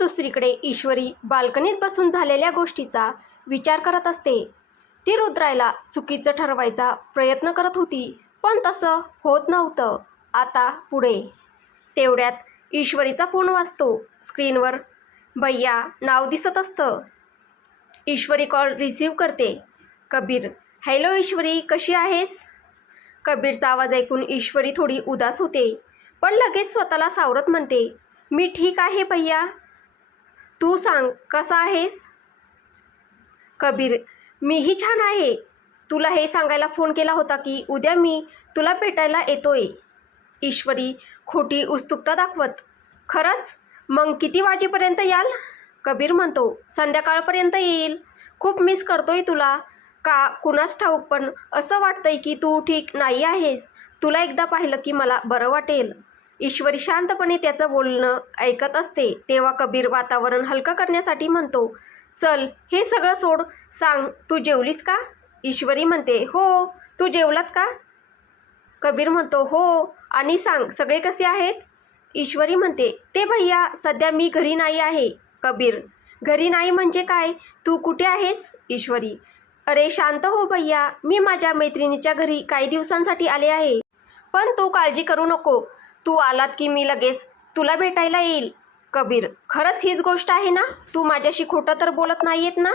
दुसरीकडे ईश्वरी बाल्कनीत बसून झालेल्या गोष्टीचा विचार करत असते. ती रुद्रायला चुकीचं ठरवायचा प्रयत्न करत होती, पण तसं होत नव्हतं. आता पुढे तेवढ्यात ईश्वरीचा फोन वाजतो. स्क्रीनवर भैया नाव दिसत असतं. ईश्वरी कॉल रिसीव्ह करते. कबीर. हॅलो ईश्वरी, कशी आहेस? कबीरचा आवाज ऐकून ईश्वरी थोडी उदास होते, पण लगेच स्वतःला सावरत म्हणते, मी ठीक आहे भैया, तू सांग कसा आहेस? कबीर. मीही छान आहे. तुला हे सांगायला फोन केला होता की उद्या मी तुला भेटायला येतोय. ईश्वरी खोटी उत्सुकता दाखवत. खरंच? मग किती वाजेपर्यंत याल? कबीर म्हणतो, संध्याकाळपर्यंत येईल. खूप मिस करतोय तुला. का कुणास ठाऊक, पण असं वाटतंय की तू ठीक नाही आहेस. तुला एकदा पाहिलं की मला बरं वाटेल. ईश्वरी शांतपणे त्याचं बोलणं ऐकत असते. तेव्हा कबीर वातावरण हलकं करण्यासाठी म्हणतो, चल हे सगळं सोड, सांग तू जेवलीस का? ईश्वरी म्हणते, हो. तू जेवलात का? कबीर म्हणतो, हो. आणि सांग सगळे कसे आहेत? ईश्वरी म्हणते, ते भैया सध्या मी घरी नाही आहे. कबीर. घरी नाही म्हणजे काय? तू कुठे आहेस? ईश्वरी. अरे शांत हो भैया, मी माझ्या मैत्रिणीच्या घरी काही दिवसांसाठी आले आहे. पण तू काळजी करू नको. तू आलात की मी लगेच तुला भेटायला येईल. कबीर. खरंच हीच गोष्ट आहे ना? तू माझ्याशी खोटं तर बोलत नाही आहेत ना?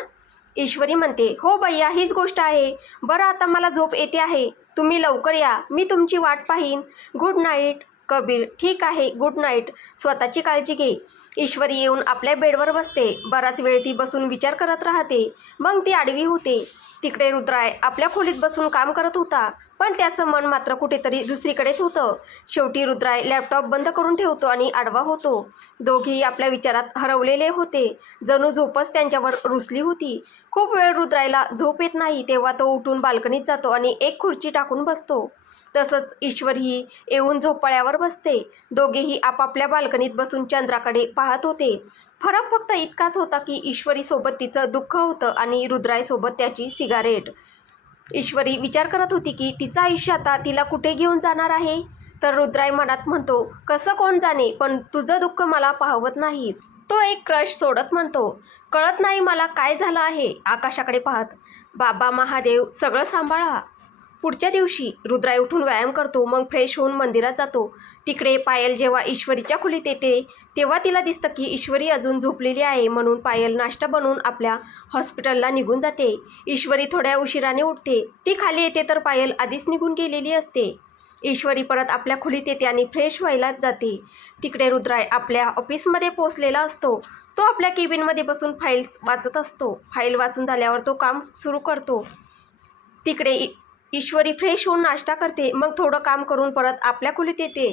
ईश्वरी म्हणते, हो भैया हीच गोष्ट आहे. बरं आता मला झोप येते आहे. तुम्ही लवकर या, मी तुमची वाट पाहीन. Good night. कबीर. ठीक आहे, गुड नाईट. स्वतःची काळजी घे. ईश्वरी येऊन आपल्या बेडवर बसते. बराच वेळ ती बसून विचार करत राहते. मग ती आडवी होते. तिकडे रुद्राय आपल्या खोलीत बसून काम करत होता, पण त्याचं मन मात्र कुठेतरी दुसरीकडेच होतं. शेवटी रुद्राय लॅपटॉप बंद करून ठेवतो आणि आडवा होतो. दोघेही आपल्या विचारात हरवलेले होते. जणू झोपच त्यांच्यावर रुसली होती. खूप वेळ रुद्रायला झोप येत नाही, तेव्हा तो उठून बाल्कनीत जातो आणि एक खुर्ची टाकून बसतो. तसंच ईश्वरीही येऊन झोपाळ्यावर बसते. दोघेही आपापल्या बाल्कनीत बसून चंद्राकडे पाहत होते. फरक फक्त इतकाच होता की ईश्वरीसोबत तिचं दुःख होतं आणि रुद्रायसोबत त्याची सिगारेट. ईश्वरी विचार करत होती की तिचं आयुष्य आता तिला कुठे घेऊन जाणार आहे. तर रुद्राय मनात म्हणतो, कसं कोण जाणे, पण तुझं दुःख मला पाहवत नाही. तो एक क्रश सोडत म्हणतो, कळत नाही मला काय झालं आहे. आकाशाकडे पाहत. बाबा महादेव सगळं सांभाळा. पुढच्या दिवशी रुद्राय उठून व्यायाम करतो, मग फ्रेश होऊन मंदिरात जातो. तिकडे पायल जेव्हा ईश्वरीच्या खोलीत येते तेव्हा तिला दिसतं की ईश्वरी अजून झोपलेली आहे. म्हणून पायल नाश्ता बनवून आपल्या हॉस्पिटलला निघून जाते. ईश्वरी थोड्या उशिराने उठते. ती खाली येते तर पायल आधीच निघून गेलेली असते. ईश्वरी परत आपल्या खोलीत येते आणि फ्रेश व्हायला जाते. तिकडे रुद्राय आपल्या ऑफिसमध्ये पोहोचलेला असतो. तो आपल्या केबिनमध्ये बसून फाईल्स वाचत असतो. फाईल वाचून झाल्यावर तो काम सुरू करतो. तिकडे ईश्वरी फ्रेश होऊन नाश्ता करते, मग थोडं काम करून परत आपल्या खोलीत येते.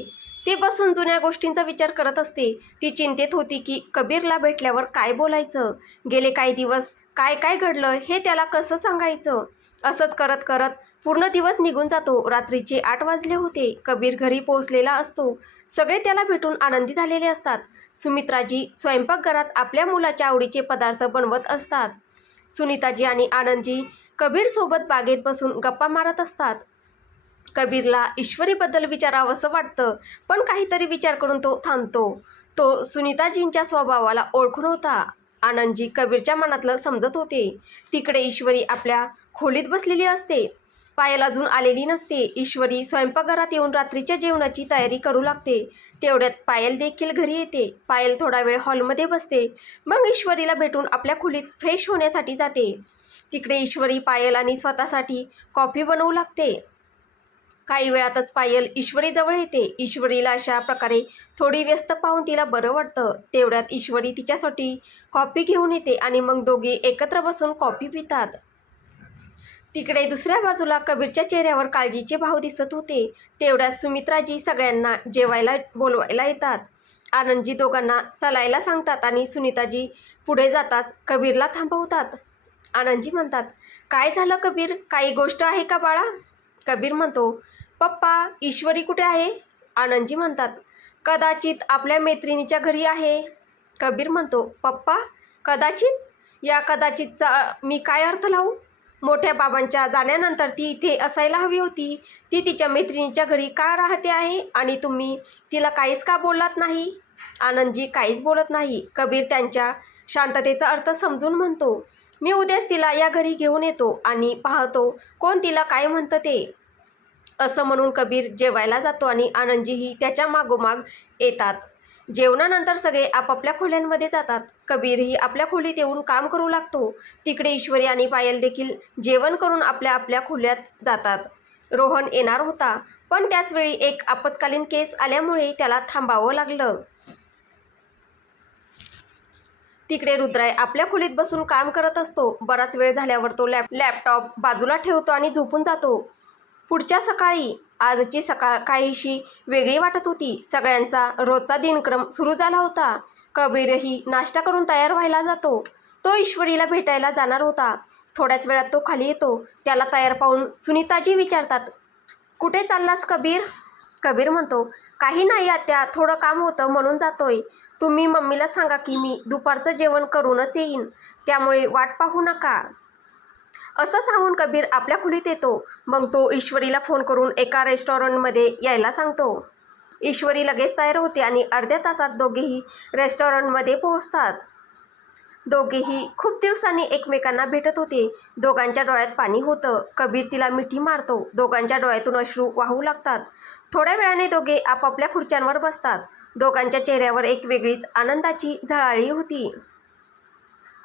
ती बसून जुन्या गोष्टींचा विचार करत असते. ती चिंतेत होती की कबीरला भेटल्यावर काय बोलायचं, गेले काही दिवस काय काय घडलं हे त्याला कसं सांगायचं. असंच करत करत पूर्ण दिवस निघून जातो. रात्रीचे 8 वाजले होते. कबीर घरी पोहोचलेला असतो. सगळे त्याला भेटून आनंदी झालेले असतात. सुमित्राजी स्वयंपाकघरात आपल्या मुलाच्या आवडीचे पदार्थ बनवत असतात. सुनीताजी आणि आनंदजी कबीरसोबत बागेत बसून गप्पा मारत असतात. कबीरला ईश्वरीबद्दल विचारावंसं वाटतं, पण काहीतरी विचार करून तो थांबतो. तो सुनीताजींच्या स्वभावाला ओळखून होता. आनंदजी कबीरच्या मनातलं समजत होते. तिकडे ईश्वरी आपल्या खोलीत बसलेली असते. पायल अजून आलेली नसते. ईश्वरी स्वयंपाकघरात येऊन रात्रीच्या जेवणाची तयारी करू लागते. तेवढ्यात पायल देखील घरी येते. पायल थोडा वेळ हॉलमध्ये बसते, मग ईश्वरीला भेटून आपल्या खोलीत फ्रेश होण्यासाठी जाते. तिकडे ईश्वरी पायल आणि स्वतःसाठी कॉफी बनवू लागते. काही वेळातच पायल ईश्वरीजवळ येते. ईश्वरीला अशा प्रकारे थोडी व्यस्त पाहून तिला बरं वाटतं. तेवढ्यात ईश्वरी तिच्यासाठी कॉफी घेऊन येते आणि मग दोघे एकत्र बसून कॉफी पितात. तिकडे दुसऱ्या बाजूला कबीरच्या चेहऱ्यावर काळजीचे भाव दिसत होते. तेवढ्यात सुमित्राजी सगळ्यांना जेवायला बोलवायला येतात. आनंदजी दोघांना चालायला सांगतात आणि सुनीताजी पुढे जाताच कबीरला थांबवतात. आनंदजी म्हणतात, काय झालं कबीर, काही गोष्ट आहे का बाळा? कबीर म्हणतो, पप्पा ईश्वरी कुठे आहे? आनंदजी म्हणतात, कदाचित आपल्या मैत्रिणीच्या घरी आहे. कबीर म्हणतो, पप्पा कदाचित? या कदाचितचा मी काय अर्थ लावू? मोठ्या बाबांच्या जाण्यानंतर ती इथे असायला हवी होती. ती तिच्या मैत्रिणीच्या घरी का राहते आहे आणि तुम्ही तिला काहीच का बोललात नाही? आनंदजी काहीच बोलत नाही. कबीर त्यांच्या शांततेचा अर्थ समजून म्हणतो, मी उद्याच तिला या घरी घेऊन येतो आणि पाहतो कोण तिला काय म्हणतं ते. असं म्हणून कबीर जेवायला जातो आणि आनंदजीही त्याच्या मागोमाग येतात. जेवणानंतर सगळे आपापल्या खोल्यांमध्ये जातात. कबीरही आपल्या खोलीत येऊन काम करू लागतो. तिकडे ईश्वरी आणि पायल देखील जेवण करून आपल्या आपल्या खोल्यात जातात. रोहन येणार होता, पण त्याचवेळी एक आपत्कालीन केस आल्यामुळे त्याला थांबावं लागलं. तिकडे रुद्राय आपल्या खोलीत बसून काम करत असतो. बराच वेळ झाल्यावर तो लॅपटॉप बाजूला ठेवतो आणि झोपून जातो. पुढच्या सकाळी आजची सकाळ काहीशी वेगळी वाटत होती. सगळ्यांचा रोजचा दिनक्रम सुरू झाला होता. कबीरही नाश्ता करून तयार व्हायला जातो. तो ईश्वरीला भेटायला जाणार होता. थोड्याच वेळात तो खाली येतो. त्याला तयार पाहून सुनीताजी विचारतात, कुठे चाललास कबीर? कबीर म्हणतो, काही नाही आत्या, थोडं काम होतं म्हणून जातोय. तुम्ही मम्मीला सांगा की मी दुपारचं जेवण करूनच येईन, त्यामुळे वाट पाहू नका. असं सांगून कबीर आपल्या खोलीत येतो. मग तो ईश्वरीला फोन करून एका रेस्टॉरंटमध्ये यायला सांगतो. ईश्वरी लगेच तयार होते आणि अर्ध्या तासात दोघेही रेस्टॉरंटमध्ये पोहोचतात. दोघेही खूप दिवसांनी एकमेकांना भेटत होते. दोघांच्या डोळ्यात पाणी होतं. कबीर तिला मिठी मारतो. दोघांच्या डोळ्यातून अश्रू वाहू लागतात. थोड्या वेळाने दोघे आपापल्या खुर्च्यांवर बसतात. दोघांच्या चेहऱ्यावर एक वेगळीच आनंदाची झळाळी होती.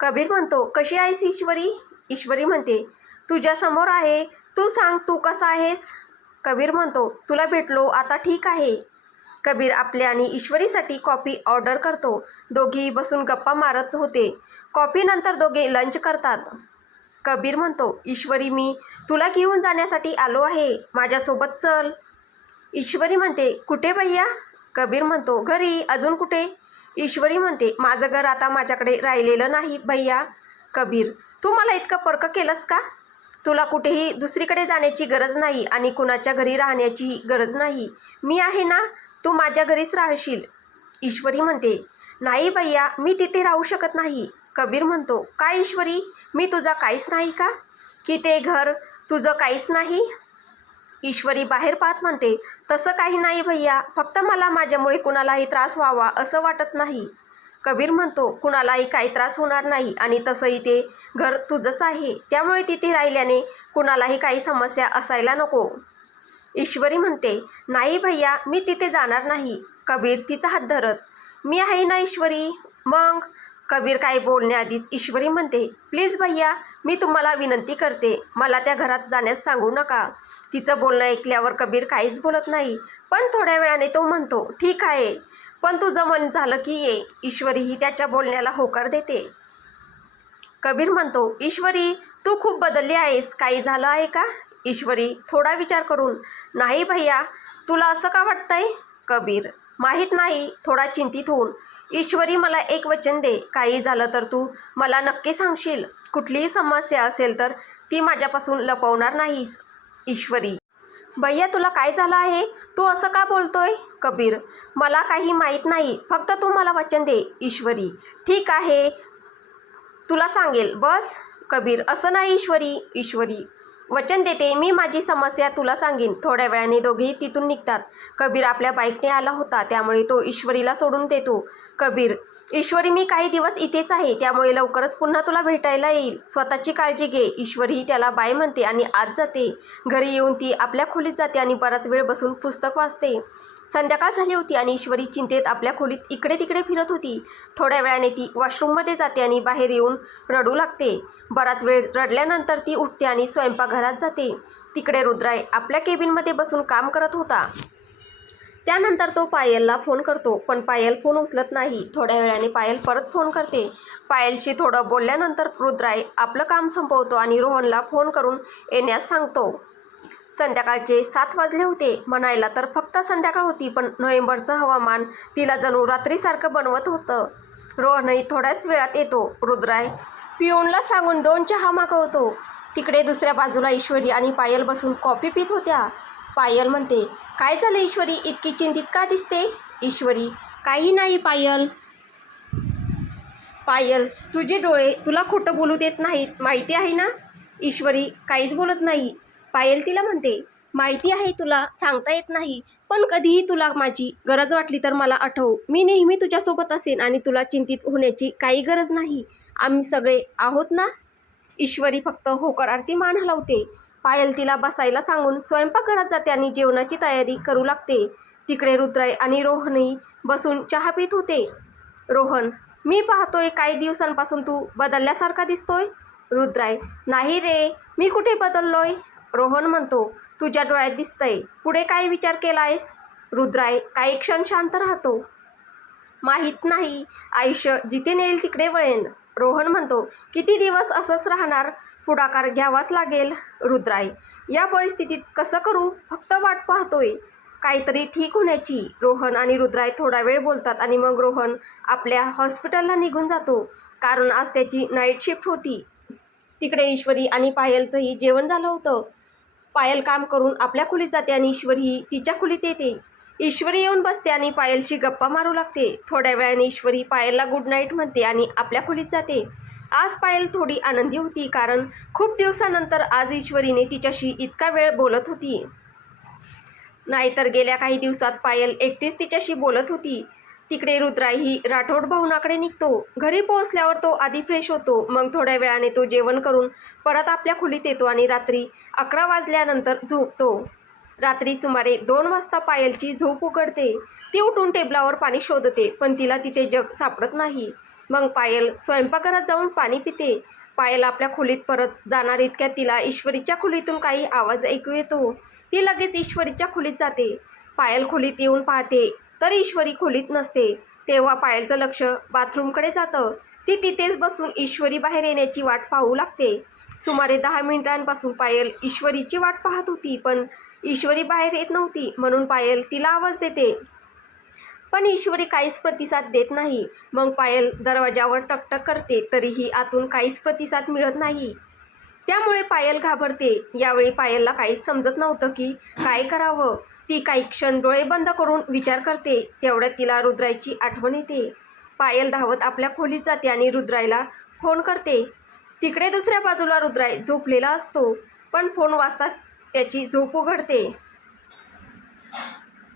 कबीर म्हणतो, कशी आहेस ईश्वरी? ईश्वरी म्हणते, तुझ्या समोर आहे, तू सांग तू कसा आहेस? कबीर म्हणतो, तुला भेटलो आता ठीक आहे. कबीर आपल्या आणि ईश्वरीसाठी कॉफी ऑर्डर करतो. दोघेही बसून गप्पा मारत होते. कॉफीनंतर दोघे लंच करतात. कबीर म्हणतो, ईश्वरी मी तुला घेऊन जाण्यासाठी आलो आहे, माझ्यासोबत चल. ईश्वरी म्हणते, कुठे भैया? कबीर म्हणतो, घरी. अजून कुठे? ईश्वरी म्हणते, माझं घर आता माझ्याकडे राहिलेलं नाही भैया. कबीर, तू मला इतकं पर्क केलंस का? तुला कुठेही दुसरीकडे जाण्याची गरज नाही आणि कुणाच्या घरी राहण्याची गरज नाही. मी आहे ना, तू माझ्या घरीच राहशील. ईश्वरी म्हणते, नाही भैया, मी तिथे राहू शकत नाही. कबीर म्हणतो, काय ईश्वरी, मी तुझा काहीच नाही का? की ते घर तुझं काहीच नाही? ईश्वरी बाहेर पाहत म्हणते, तसं काही नाही भैया, फक्त मला माझ्यामुळे कुणालाही त्रास व्हावा असं वाटत नाही. कबीर म्हणतो, कुणालाही काही त्रास होणार नाही आणि तसंही ते घर तुझंच आहे, त्यामुळे तिथे राहिल्याने कुणालाही काही समस्या असायला नको. ईश्वरी म्हणते, नाही भैया, मी तिथे जाणार नाही. कबीर तिचा हात धरत, मी आहे ना ईश्वरी. मग कबीर काही बोलण्याआधीच ईश्वरी म्हणते, प्लीज भैया, मी तुम्हाला विनंती करते, मला त्या घरात जाण्यास सांगू नका. तिचं बोलणं ऐकल्यावर कबीर काहीच बोलत नाही. पण थोड्या वेळाने तो म्हणतो, ठीक आहे, पण तुझं मन झालं की ये. ईश्वरीही त्याच्या बोलण्याला होकार देते. कबीर म्हणतो, ईश्वरी, तू खूप बदलली आहेस, काही झालं आहे का? ईश्वरी थोडा विचार करून, नाही भैया. तुला असं का वाटतंय? कबीर, माहीत नाही, थोडा चिंतित होऊन. ईश्वरी, मला एक वचन दे, काही झालं तर तू मला नक्की सांगशील. कुठलीही समस्या असेल तर ती माझ्यापासून लपवणार नाहीस. ईश्वरी, भैया, तुला काय झालं आहे? तू असं का बोलतोय? कबीर, मला काही माहीत नाही, फक्त तू मला वचन दे. ईश्वरी, ठीक आहे, तुला सांगेल, बस. कबीर, असं नाही ईश्वरी. ईश्वरी, वचन देते, मी माझी समस्या तुला सांगेन. थोड्या वेळाने दोघेही तिथून निघतात. कबीर आपल्या बाईकने आला होता, त्यामुळे तो ईश्वरीला सोडून देतो. कबीर, ईश्वरी, मी काही दिवस इथेच आहे, त्यामुळे लवकरच पुन्हा तुला भेटायला येईल. स्वतःची काळजी घे. ईश्वरी त्याला बाय म्हणते आणि आत जाते. घरी येऊन ती आपल्या खोलीत जाते आणि बराच वेळ बसून पुस्तक वाचते. संध्याकाळ झाली होती आणि ईश्वरी चिंतेत आपल्या खोलीत इकडे तिकडे फिरत होती. थोड्या वेळाने ती वॉशरूममध्ये जाते आणि बाहेर येऊन रडू लागते. बराच वेळ रडल्यानंतर ती उठते आणि स्वयंपाकघरात जाते. तिकडे रुद्राय आपल्या केबिनमध्ये बसून काम करत होता. त्यानंतर तो पायलला फोन करतो, पण पायल फोन उचलत नाही. थोड्या वेळाने पायल परत फोन करते. पायलशी थोडं बोलल्यानंतर रुद्राय आपलं काम संपवतो आणि रोहनला फोन करून येण्यास सांगतो. संध्याकाळचे 7 वाजले होते. म्हणायला तर फक्त संध्याकाळ होती, पण नोव्हेंबरचं हवामान तिला जणू रात्रीसारखं बनवत होतं. रोहनही थोड्याच वेळात येतो. रुद्राय पिऊनला सांगून 2 चहा मागवतो. तिकडे दुसऱ्या बाजूला ईश्वरी आणि पायल बसून कॉफी पित होत्या. पायल म्हणते, काय झालं ईश्वरी, इतकी चिंतित का दिसते? ईश्वरी, काही नाही पायल. पायल, तुझे डोळे तुला खोटं बोलू देत नाहीत, माहिती आहे ना? ईश्वरी काहीच बोलत नाही. पायल तिला म्हणते, माहिती आहे तुला सांगता येत नाही, पण कधीही तुला माझी गरज वाटली तर मला आठव. मी नेहमी तुझ्यासोबत असेन आणि तुला चिंतित होण्याची काही गरज नाही. आम्ही सगळे आहोत ना. ईश्वरी फक्त होकारार्थी मान हलवते. पायल तिला बसायला सांगून स्वयंपाकघरात जाते आणि जेवणाची तयारी करू लागते. तिकडे रुद्राई आणि रोहनही बसून चहा पित होते. रोहन, मी पाहतोय काही दिवसांपासून तू बदलल्यासारखा दिसतोय. रुद्राई, नाही रे, मी कुठे बदललोय. रोहन म्हणतो, तुझ्या डोळ्यात दिसतंय. पुढे काय विचार केलायस. रुद्राई काही क्षण शांत राहतो. माहीत नाही, आयुष्य जिथे नेईल तिकडे वळेन. रोहन म्हणतो, किती दिवस असंच राहणार. पुढाकार घ्यावाच लागेल. रुद्राई, या परिस्थितीत कसं करू, फक्त वाट पाहतोय काहीतरी ठीक होण्याची. रोहन आणि रुद्राई थोडा वेळ बोलतात आणि मग रोहन आपल्या हॉस्पिटलला निघून जातो, कारण आज त्याची नाईट शिफ्ट होती. तिकडे ईश्वरी आणि पायलचंही जेवण झालं होतं. पायल काम करून आपल्या खोलीत जाते आणि ईश्वरी तिच्या खोलीत येते. ईश्वरी येऊन बसते आणि पायलशी गप्पा मारू लागते. थोड्या वेळाने ईश्वरी पायलला गुड नाईट म्हणते आणि आपल्या खोलीत जाते. आज पायल थोडी आनंदी होती, कारण खूप दिवसानंतर आज ईश्वरीने तिच्याशी इतका वेळ बोलत होती. नाहीतर गेल्या काही दिवसात पायल एकटीच तिच्याशी बोलत होती. तिकडे रुद्राई राठोड भवनाकडे निघतो. घरी पोहोचल्यावर तो आधी फ्रेश होतो. मग थोड्या वेळाने तो जेवण करून परत आपल्या खोलीत येतो आणि रात्री 11 वाजल्यानंतर झोपतो. रात्री सुमारे 2 वाजता पायलची झोप उघडते. ती उठून टेबलावर पाणी शोधते, पण तिला तिथे जग सापडत नाही. मग पायल स्वयंपाकघरात जाऊन पाणी पिते. पायल आपल्या खोलीत परत जाणार इतक्यात तिला ईश्वरीच्या खोलीतून काही आवाज ऐकू येतो. ती लगेच ईश्वरीच्या खोलीत जाते. पायल खोलीत येऊन पाहते तर ईश्वरी खोलीत नसते. तेव्हा पायलचं लक्ष बाथरूमकडे जातं. ती तिथेच बसून ईश्वरी बाहेर येण्याची वाट पाहू लागते. सुमारे 10 मिनिटांपासून पायल ईश्वरीची वाट पाहत होती, पण ईश्वरी बाहेर येत नव्हती. म्हणून पायल तिला आवाज देते, पण ईश्वरी काहीच प्रतिसाद देत नाही. मग पायल दरवाजावर टकटक करते, तरीही आतून काहीच प्रतिसाद मिळत नाही. त्यामुळे पायल घाबरते. यावेळी पायलला काहीच समजत नव्हतं की काय करावं. ती काही क्षण डोळे बंद करून विचार करते. तेवढ्यात तिला रुद्राईची आठवण येते. पायल धावत आपल्या खोलीत जाते आणि रुद्राईला फोन करते. तिकडे दुसऱ्या बाजूला रुद्राई झोपलेला असतो, पण फोन वाजताच त्याची झोप उघडते.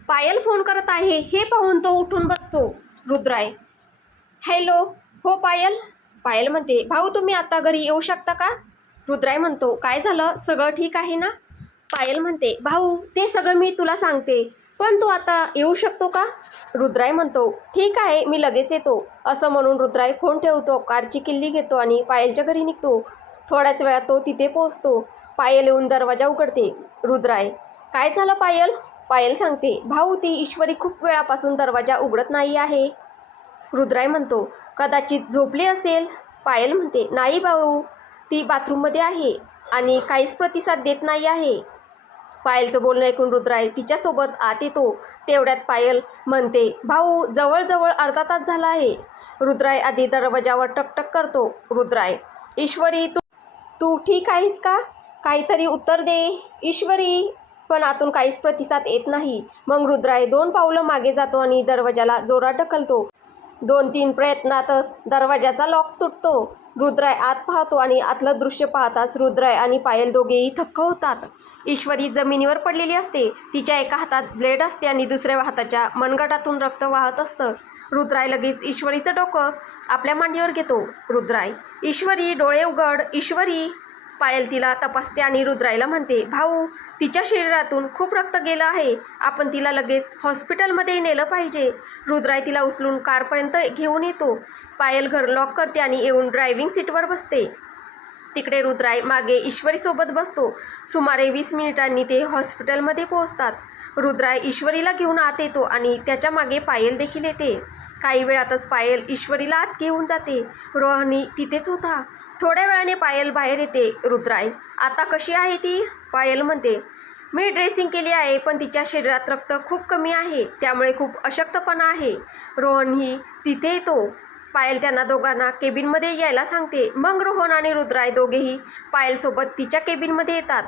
पायल फोन करत आहे हे पाहून तो उठून बसतो. रुद्राई, हॅलो. हो पायल. पायल म्हणते, भाऊ तुम्ही आता घरी येऊ शकता का. रुद्राई म्हणतो, काय झालं, सगळं ठीक आहे ना. पायल म्हणते, भाऊ ते सगळं मी तुला सांगते, पण तू आता येऊ शकतो का. रुद्राई म्हणतो, ठीक आहे मी लगेच येतो. असं म्हणून रुद्राई फोन ठेवतो, कारची किल्ली घेतो आणि पायलच्या घरी निघतो. थोड्याच वेळात तो तिथे पोहोचतो. पायल येऊन दरवाजा उघडते. रुद्राई, काय झालं पायल. पायल सांगते, भाऊ ती ईश्वरी खूप वेळापासून दरवाजा उघडत नाही आहे. रुद्राई म्हणतो, कदाचित झोपली असेल. पायल म्हणते, नाही भाऊ, ती बाथरूममध्ये आहे आणि काहीच प्रतिसाद देत नाही आहे. पायलचं बोलणं ऐकून रुद्राई तिच्यासोबत आत येतो. तेवढ्यात पायल म्हणते, भाऊ जवळजवळ अर्धा तास झाला आहे. रुद्राई आधी दरवाजावर टकटक करतो. रुद्राई, ईश्वरी तू तू ठीक आहेस का, काहीतरी उत्तर दे. ईश्वरी, पण आतून काहीच प्रतिसाद येत नाही. मग रुद्राई 2 पावलं मागे जातो आणि दरवाजाला जोरात ढकलतो. 2-3 प्रयत्नातच दरवाजाचा लॉक तुटतो. रुद्राई आत पाहतो आणि आतलं दृश्य पाहताच रुद्राई आणि पायल दोघेही थक्क होतात. ईश्वरी जमिनीवर पडलेली असते. तिच्या एका हातात ब्लेड असते आणि दुसऱ्या हाताच्या मनगटातून रक्त वाहत असतं. रुद्राई लगेच ईश्वरीचं डोकं आपल्या मांडीवर घेतो. रुद्राई, ईश्वरी डोळे उघड. ईश्वरी. पायल तिला तपासते आणि रुद्राईला म्हणते, भाऊ तिच्या शरीरातून खूप रक्त गेलं आहे, आपण तिला लगेच हॉस्पिटलमध्ये नेलं पाहिजे. रुद्राई तिला उचलून कारपर्यंत घेऊन येतो. पायल घर लॉक करते आणि येऊन ड्रायव्हिंग सीटवर बसते. तिकडे रुद्राई मागे ईश्वरीसोबत बसतो. सुमारे 20 मिनिटांनी ते हॉस्पिटलमध्ये पोहोचतात. रुद्राई ईश्वरीला घेऊन आत येतो आणि त्याच्या मागे पायल देखील येते. काही वेळातच पायल ईश्वरीला आत घेऊन जाते. रोहनी तिथेच होता. थोड्या वेळाने पायल बाहेर येते. रुद्राई, आता कशी आहे ती. पायल म्हणते, मी ड्रेसिंग केली आहे, पण तिच्या शरीरात रक्त खूप कमी आहे, त्यामुळे खूप अशक्तपणा आहे. रोहनही तिथे येतो. पायल त्यांना दोघांना केबिनमध्ये यायला सांगते. मग रोहन आणि रुद्राई दोघेही पायलसोबत तिच्या केबिनमध्ये येतात.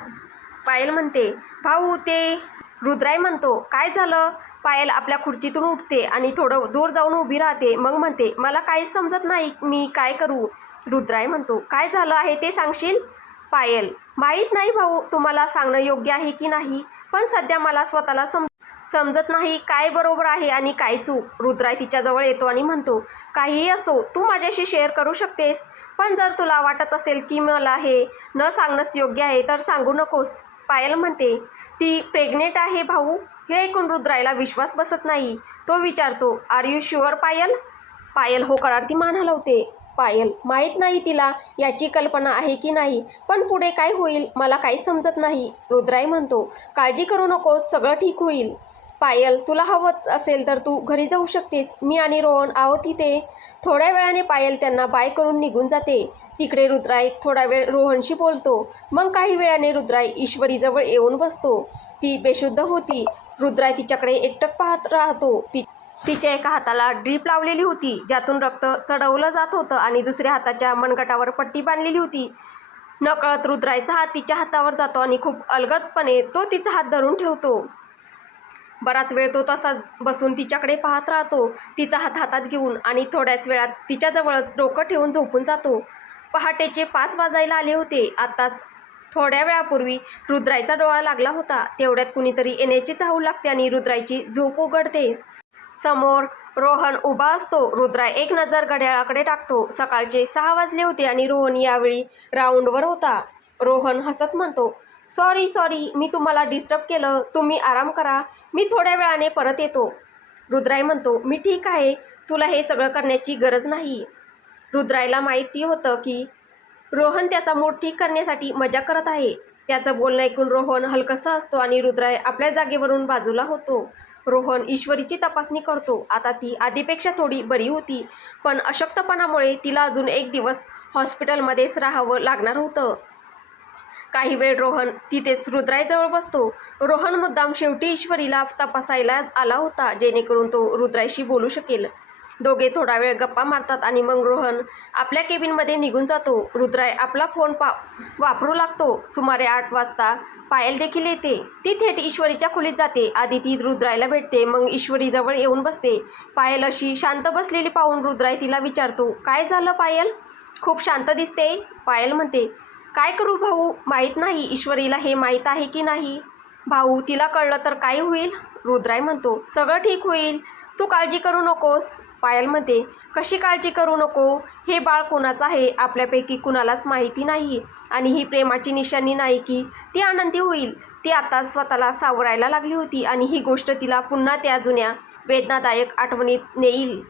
पायल म्हणते, भाऊ ते. रुद्राई म्हणतो, काय झालं. पायल आपल्या खुर्चीतून उठते आणि थोडं दूर जाऊन उभी राहते. मग म्हणते, मला काहीच समजत नाही, मी काय करू. रुद्राई म्हणतो, काय झालं आहे ते सांगशील. पायल, माहीत नाही भाऊ तुम्हाला सांगणं योग्य आहे की नाही, पण सध्या मला स्वतःला समजत नाही काय बरोबर आहे आणि काय चूक. रुद्राय तिच्याजवळ येतो आणि म्हणतो, काहीही असो तू माझ्याशी शेअर करू शकतेस, पण जर तुला वाटत असेल की मला हे न सांगणंच योग्य आहे तर सांगू नकोस. पायल म्हणते, ती प्रेग्नेंट आहे भाऊ. हे ऐकून रुद्रायला विश्वास बसत नाही. तो विचारतो, आर यू शुअर पायल? पायल होकारार्थी मान हलवते. पायल, माहीत नाही तिला याची कल्पना आहे की नाही, पण पुढे काय होईल मला काही समजत नाही. रुद्राई म्हणतो, काळजी करू नकोस, सगळं ठीक होईल. पायल, तुला हवंच असेल तर तू घरी जाऊ शकतेस, मी आणि रोहन आहोत इथे. थोड्या वेळाने पायल त्यांना बाय करून निघून जाते. तिकडे रुद्राई थोडा वेळ रोहनशी बोलतो. मग काही वेळाने रुद्राई ईश्वरीजवळ येऊन बसतो. ती बेशुद्ध होती. रुद्राई तिच्याकडे एकटक पाहत राहतो. तिच्या एका हाताला ड्रीप लावलेली होती, ज्यातून रक्त चढवलं जात होतं आणि दुसऱ्या हाताच्या मनगटावर पट्टी बांधलेली होती. नकळत रुद्राईचा हात तिच्या हातावर जातो आणि खूप अलगदपणे तो तिचा हात धरून ठेवतो. बराच वेळ तो तसाच बसून तिच्याकडे पाहत राहतो, तिचा हात हातात घेऊन, आणि थोड्याच वेळात तिच्याजवळच डोकं ठेवून झोपून जातो. पहाटेचे 5 वाजायला आले होते. आत्ताच थोड्या वेळापूर्वी रुद्राईचा डोळा लागला होता. तेवढ्यात कुणीतरी येण्याची चाहूल लागते आणि रुद्राईची झोप उघडते. समोर रोहन उभा असतो. रुद्राय एक नजर घड्याळाकडे टाकतो. सकाळचे 6 वाजले होते आणि रोहन यावेळी राऊंडवर होता. रोहन हसत म्हणतो, सॉरी मी तुम्हाला डिस्टर्ब केलं, तुम्ही आराम करा, मी थोड्या वेळाने परत येतो. रुद्राय म्हणतो, मी ठीक आहे, तुला हे सगळं करण्याची गरज नाही. रुद्रायला माहिती होतं की रोहन त्याचा मूड ठीक करण्यासाठी मजा करत आहे. त्याचं बोलणं ऐकून रोहन हलकसा असतो आणि रुद्राय आपल्या जागेवरून बाजूला होतो. रोहन ईश्वरीची तपासणी करतो. आता ती आधीपेक्षा थोडी बरी होती, पण अशक्तपणामुळे तिला अजून 1 दिवस हॉस्पिटलमध्येच राहावं लागणार होतं. काही वेळ रोहन तिथेच रुद्राईजवळ बसतो. रोहन मुद्दाम शेवटी ईश्वरीला तपासायला आला होता, जेणेकरून तो रुद्राईशी बोलू शकेल. दोघे थोडा वेळ गप्पा मारतात आणि मग रोहन आपल्या केबिनमध्ये निघून जातो. रुद्राई आपला फोन वापरू लागतो. सुमारे 8 वाजता पायल देखील येते. ती थेट ईश्वरीच्या खोलीत जाते. आधी ती रुद्राईला भेटते, मग ईश्वरीजवळ येऊन बसते. पायल अशी शांत बसलेली पाहून रुद्राई तिला विचारतो, काय झालं पायल? खूप शांत दिसते. पायल म्हणते, काय करू भाऊ, माहीत नाही ईश्वरीला हे माहीत आहे की नाही. भाऊ, तिला कळलं तर काय होईल? रुद्राई म्हणतो, सगळं ठीक होईल, तू काळजी करू नकोस. पायल म्हणते, कशी काळजी करू नको? हे बाळ कोणाचं आहे आपल्यापैकी कुणालाच माहिती नाही, आणि ही प्रेमाची निशाणी नाही की ती आनंदी होईल. ती आता स्वतःला सावरायला लागली होती आणि ही गोष्ट तिला पुन्हा त्या जुन्या वेदनादायक आठवणीत नेईल.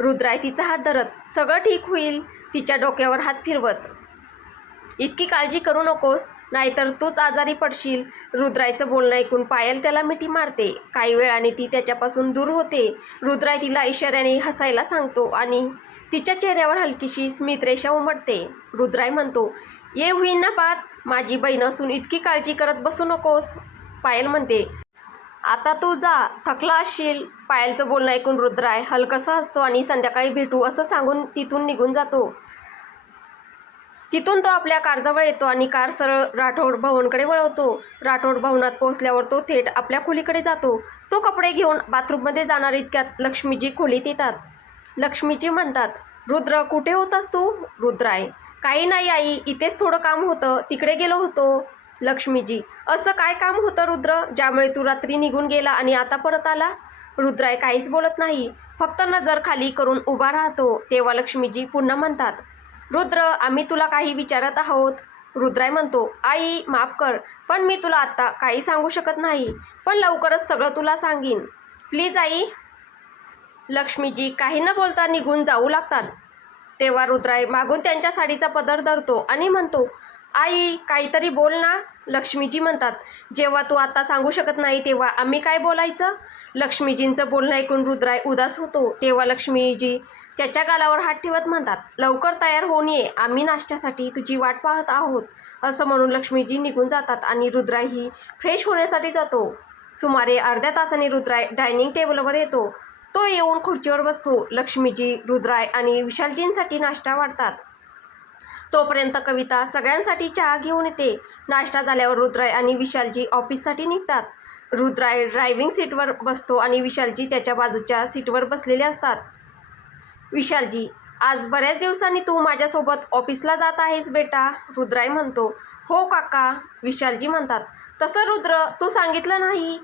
रुद्राई तिचा हात धरत, सगळं ठीक होईल, तिच्या डोक्यावर हात फिरवत, इतकी काळजी करू नकोस, नाहीतर तूच आजारी पडशील. रुद्राईचं बोलणं ऐकून पायल त्याला मिठी मारते. काही वेळाने ती त्याच्यापासून दूर होते. रुद्राई तिला इशाऱ्याने हसायला सांगतो आणि तिच्या चेहऱ्यावर हलकीशी स्मितरेषा उमटते. रुद्राई म्हणतो, ये होईन ना बात, माझी बहीण असून इतकी काळजी करत बसू नकोस. पायल म्हणते, आता तू जा, थकला असशील. पायलचं बोलणं ऐकून रुद्राई हलकसा हसतो आणि संध्याकाळी भेटू असं सांगून तिथून निघून जातो. तिथून तो आपल्या कारजवळ येतो आणि कार सरळ राठोड भवनकडे वळवतो. राठोड भवनात पोहोचल्यावर तो थेट आपल्या खोलीकडे जातो. तो कपडे घेऊन बाथरूममध्ये जाणार इतक्यात लक्ष्मीजी खोलीत येतात. लक्ष्मीजी म्हणतात, रुद्र कुठे होतास तू? रुद्राय, काही नाही आई, इथेच थोडं काम होतं, तिकडे गेलो होतो. लक्ष्मीजी, असं काय काम होतं रुद्र, ज्यामुळे तू रात्री निघून गेला आणि आता परत आला? रुद्राय काहीच बोलत नाही, फक्त नजर खाली करून उभा राहतो. तेव्हा लक्ष्मीजी पुन्हा म्हणतात, रुद्र, आम्ही तुला काही विचारत आहोत. रुद्राई म्हणतो, आई माफ कर, पण मी तुला आत्ता काही सांगू शकत नाही, पण लवकरच सगळं तुला सांगीन, प्लीज आई. लक्ष्मीजी काही न बोलता निघून जाऊ लागतात. तेव्हा रुद्राई मागून त्यांच्या साडीचा पदर धरतो आणि म्हणतो, आई काहीतरी बोल ना. लक्ष्मीजी म्हणतात, जेव्हा तू आता सांगू शकत नाही तेव्हा आम्ही काय बोलायचं? लक्ष्मीजींचं बोलणं ऐकून रुद्राई उदास होतो. तेव्हा लक्ष्मीजी त्याच्या गालावर हात ठेवत म्हणतात, लवकर तयार होऊन ये, आम्ही नाश्त्यासाठी तुझी वाट पाहत आहोत. असं म्हणून लक्ष्मीजी निघून जातात आणि रुद्राईही फ्रेश होण्यासाठी जातो. सुमारे अर्ध्या तासाने रुद्राई डायनिंग टेबलवर येतो. तो येऊन खुर्चीवर बसतो. लक्ष्मीजी, रुद्राई आणि विशालजींसाठी नाश्ता वाढतात. तोपर्यंत कविता सगळ्यांसाठी चहा घेऊन येते. नाश्ता झाल्यावर रुद्राई आणि विशालजी ऑफिससाठी निघतात. रुद्राई ड्रायव्हिंग सीटवर बसतो आणि विशालजी त्याच्या बाजूच्या सीटवर बसलेले असतात. विशालजी, आज बऱ्याच दिवसांनी तू माझ्यासोबत ऑफिसला जात आहेस बेटा, रुद्राई म्हणतो. हो काका, विशालजी म्हणतात. तसं रुद्र, तू सांगितलं नाही.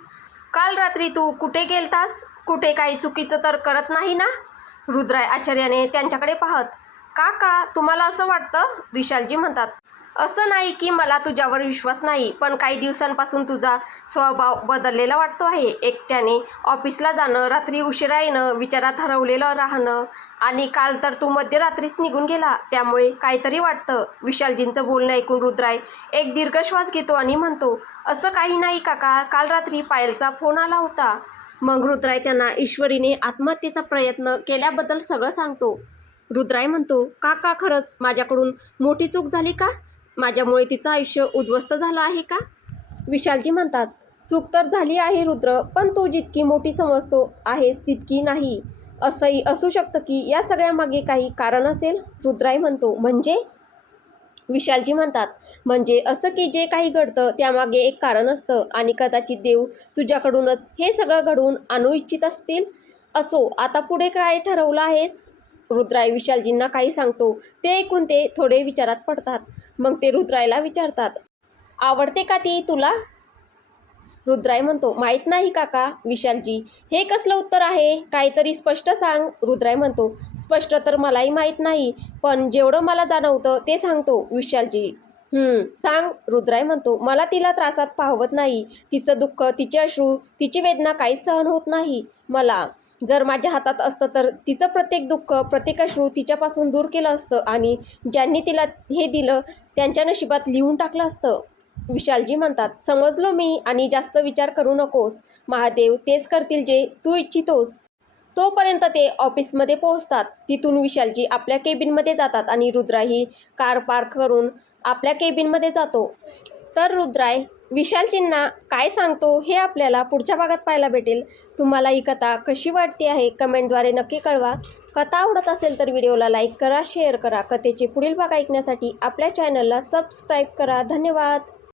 काल रात्री तू कुठे गेलतास? कुठे काही चुकीचं तर करत नाही ना? रुद्राई आश्चर्याने त्यांच्याकडे पाहत. काका, तुम्हाला असं वाटतं? विशालजी म्हणतात. असं नाही की मला तुझ्यावर विश्वास नाही, पण काही दिवसांपासून तुझा स्वभाव बदललेला वाटतो आहे. एकट्याने ऑफिसला जाणं, रात्री उशिरा येणं, विचारात हरवलेलं राहणं, आणि काल तर तू मध्यरात्रीच निघून गेला, त्यामुळे काहीतरी वाटतं. विशालजींचं बोलणं ऐकून रुद्राई एक दीर्घ श्वास घेतो आणि म्हणतो, असं काही नाही काका, काल रात्री पायलचा फोन आला होता. मग रुद्राई त्यांना ईश्वरीने आत्महत्येचा प्रयत्न केल्याबद्दल सगळं सांगतो. रुद्राई म्हणतो, काका खरंच माझ्याकडून मोठी चूक झाली का? माझ्यामुळे तिचं आयुष्य उद्ध्वस्त झालं आहे का? विशालजी म्हणतात, चूक तर झाली आहे रुद्र, पण तू जितकी मोठी समजतो आहेस तितकी नाही. असंही असू शकतं की या सगळ्यामागे काही कारण असेल. रुद्राई म्हणतो, म्हणजे? विशालजी म्हणतात, म्हणजे असं की जे काही घडतं त्यामागे एक कारण असतं आणि कदाचित देव तुझ्याकडूनच हे सगळं घडवून आणू इच्छित असतील. असो, आता पुढे काय ठरवलं आहेस? रुद्राई विशालजींना काही सांगतो. ते ऐकून ते थोडे विचारात पडतात. मग ते रुद्राईला विचारतात, आवडते का ती तुला? रुद्राई म्हणतो, माहीत नाही काका. विशालजी, हे कसलं उत्तर आहे? काहीतरी स्पष्ट सांग. रुद्राई म्हणतो, स्पष्ट तर मलाही माहीत नाही, पण जेवढं मला जाणवतं ते सांगतो. विशालजी, सांग. रुद्राई म्हणतो, मला तिला त्रासात पाहवत नाही. तिचं दुःख, तिचे अश्रू, तिची वेदना काहीच सहन होत नाही मला. जर माझ्या हातात असतं तर तिचं प्रत्येक दुःख, प्रत्येक अश्रू तिच्यापासून दूर केलं असतं आणि ज्यांनी तिला हे दिलं त्यांच्या नशिबात लिहून टाकलं असतं. विशालजी म्हणतात, समजलो मी, आणि जास्त विचार करू नकोस. महादेव तेच करतील जे तू इच्छितोस. तोपर्यंत ते ऑफिसमध्ये पोहोचतात. तिथून विशालजी आपल्या केबिनमध्ये जातात आणि रुद्राई कार पार्क करून आपल्या केबिनमध्ये जातो. तर रुद्राई विशालजींना काय सांगतो हे आपल्याला पुढच्या भागात पाहायला भेटेल. तुम्हाला ही कथा कशी वाटते आहे कमेंटद्वारे नक्की कळवा. कथा आवडत असेल तर व्हिडिओला लाईक करा, शेअर करा. कथेचे पुढील भाग ऐकण्यासाठी आपल्या चॅनलला सबस्क्राईब करा. धन्यवाद.